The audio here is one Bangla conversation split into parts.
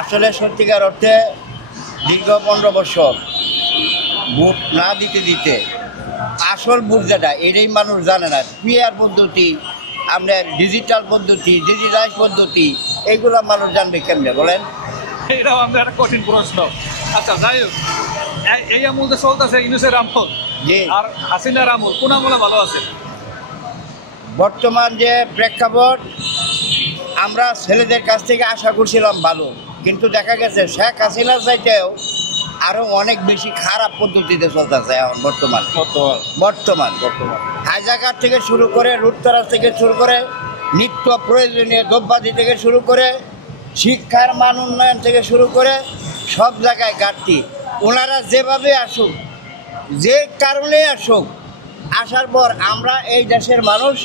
আসলে সত্যিকার অর্থে দীর্ঘ 15 বছর ভোট না দিতে দিতে আসল ভোট যেটা এটাই মানুষ জানে না। পিআর পদ্ধতি, আপনার ডিজিটাল পদ্ধতি, ডিজিটাইজ পদ্ধতি, এইগুলো মানুষ জানবে কেমনে বলেন? এটাও আমাদের একটা কঠিন প্রশ্ন। আচ্ছা, যাই হোক, এই আমল যে চলতেছে ইউনুসের আমল জি। আর হাসিনার আমল, কোন আমলে ভালো আছে? বর্তমান যে প্রেক্ষাপট, আমরা ছেলেদের কাছ থেকে আশা করছিলাম ভালো, কিন্তু দেখা গেছে শেখ হাসিনার চাইতেও আরো অনেক বেশি খারাপ পদ্ধতিতে চলতেছে এখন বর্তমান হাইজাকার থেকে শুরু করে লুটতরাজ থেকে শুরু করে নিত্য প্রয়োজনীয় দ্রব্যাদি থেকে শুরু করে শিক্ষার মান উন্নয়ন থেকে শুরু করে সব জায়গায় ঘাটতি। ওনারা যেভাবে আসুক, যে কারণে আসুক, আসার পর আমরা এই দেশের মানুষ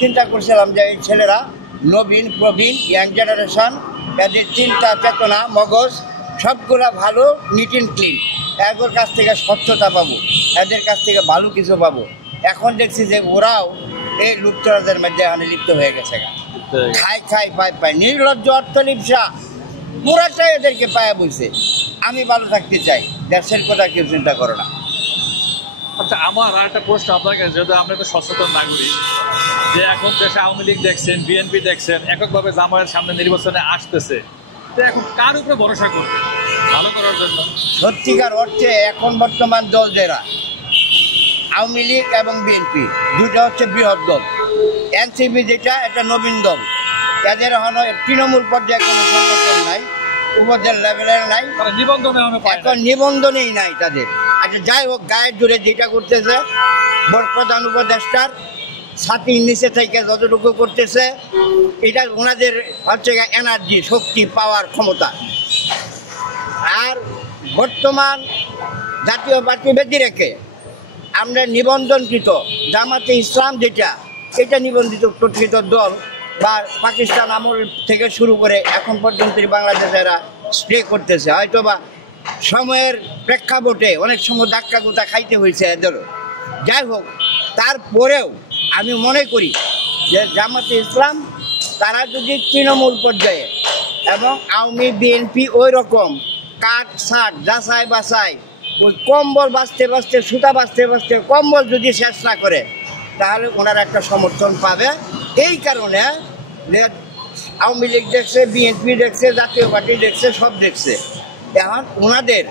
চিন্তা করছিলাম যে এই ছেলেরা নবীন প্রবীণ ইয়াং জেনারেশন, এদের চিন্তা চেতনা মগজ সবগুলা ভালো, নিট অ্যান্ড ক্লিন, এদের কাছ থেকে স্বচ্ছতা পাবো, এদের কাছ থেকে ভালো কিছু পাবো। এখন দেখছি যে ওরাও এই লুপ্তরাজের মধ্যে এখানে লিপ্ত হয়ে গেছে। খাই পায় নির্লজ্জ অর্থলিপসা পুরাটাই এদেরকে পায়ে বসে। আমি ভালো থাকতে চাই, দেশের কথা কেউ চিন্তা করো না। আচ্ছা, আমার আর একটা প্রশ্ন আপনাকে, যেহেতু আমরা তো সচেতন নাগরিক, যে এখন দেশে আওয়ামী লীগ দেখছেন, বিএনপি দেখছেন, এককভাবে জামায়াতের সামনে নির্বাচনে আসতেছে, তো এখন কার উপরে ভরসা করবে ভালো করার জন্য? সত্যিকার অর্থে এখন বর্তমান দল যারা আওয়ামী লীগ এবং বিএনপি দুইটা হচ্ছে বৃহৎ দল। এনসিপি যেটা একটা নবীন দল, এদের এখনো তৃণমূল পর্যায়ে কোনো সংগঠন নাই, উপজেলা লেভেলের নাই, এখন নিবন্ধনেই নাই তাদের। আচ্ছা যাই হোক, গায়ের জোরে যেটা করতেছে প্রধান উপদেষ্টার ছাতির নিচে থেকে যতটুকু করতেছে, এটা ওনাদের হচ্ছে এনার্জি, শক্তি, পাওয়ার, ক্ষমতা। আর বর্তমান জাতীয় পার্টি বেঁধে রেখে আমরা নিবন্ধনকৃত জামাতে ইসলাম যেটা, এটা নিবন্ধিত দল বা পাকিস্তান আমল থেকে শুরু করে এখন পর্যন্ত বাংলাদেশেরা স্প্রে করতেছে। হয়তো বা সময়ের প্রেক্ষাপটে অনেক সময় ধাক্কা গোতা খাইতে হয়েছে এদেরও। যাই হোক, তারপরেও আমি মনে করি যে জামাতে ইসলাম তারা যদি তৃণমূল পর্যায়ে এবং আওয়ামী বিএনপি ওই রকম কাঠ ছাট যাচাই বাছাই, ওই কম্বল বাঁচতে সুতা বাঁচতে কম্বল যদি শেষ না করে, তাহলে ওনারা একটা সমর্থন পাবে। এই কারণে আওয়ামী লীগ দেখছে, বিএনপি দেখছে, জাতীয় পার্টি দেখছে, সব দেখছে। এখন ওনাদের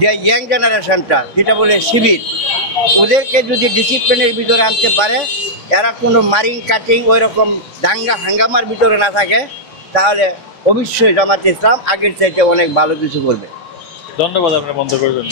যে ইয়াং জেনারেশনটা যেটা বলে শিবির, ওদেরকে যদি ডিসিপ্লিনের ভিতরে আনতে পারে, এরা কোনো মারিং কাটিং ওই রকম দাঙ্গা হাঙ্গামার ভিতরে না থাকে, তাহলে অবশ্যই জামাতে ইসলাম আগের চাইতে অনেক ভালো কিছু করবে। ধন্যবাদ আপনার বন্ধ করার জন্য।